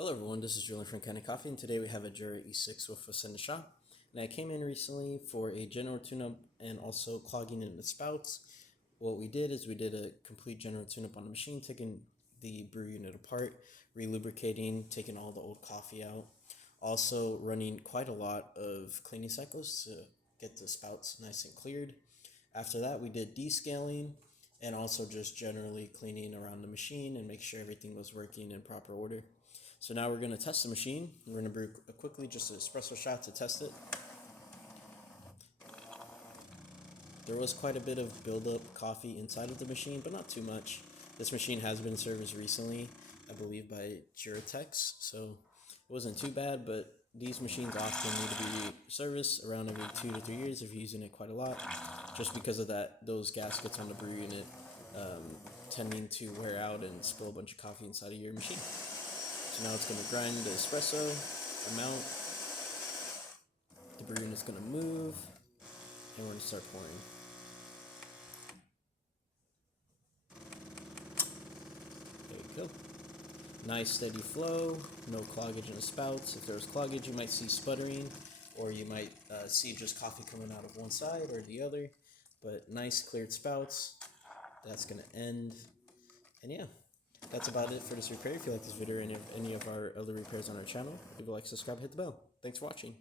Hello everyone, this is Jura from Kanen Coffee, and today we have a Jura E6 with us in the shop. And I came in recently for a general tune-up and also clogging in the spouts. What we did is we did a complete general tune-up on the machine, taking the brew unit apart, re-lubricating, taking all the old coffee out. Also running quite a lot of cleaning cycles to get the spouts nice and cleared. After that, we did descaling and also just generally cleaning around the machine and make sure everything was working in proper order. So now we're going to test the machine. We're going to brew quickly just an espresso shot to test it. There was quite a bit of build-up coffee inside of the machine, but not too much. This machine has been serviced recently, I believe by Jura, so it wasn't too bad, but these machines often need to be serviced around every 2 to 3 years if you're using it quite a lot, just because of those gaskets on the brew unit tending to wear out and spill a bunch of coffee inside of your machine. So now it's going to grind the espresso amount. The brew unit's going to move, and we're going to start pouring. There you go. Nice steady flow, no cloggage in the spouts. If there was cloggage, you might see sputtering, or you might see just coffee coming out of one side or the other. But nice cleared spouts. That's going to end. And yeah, that's about it for this repair. If you like this video or any of our other repairs on our channel, leave a like, subscribe, hit the bell. Thanks for watching.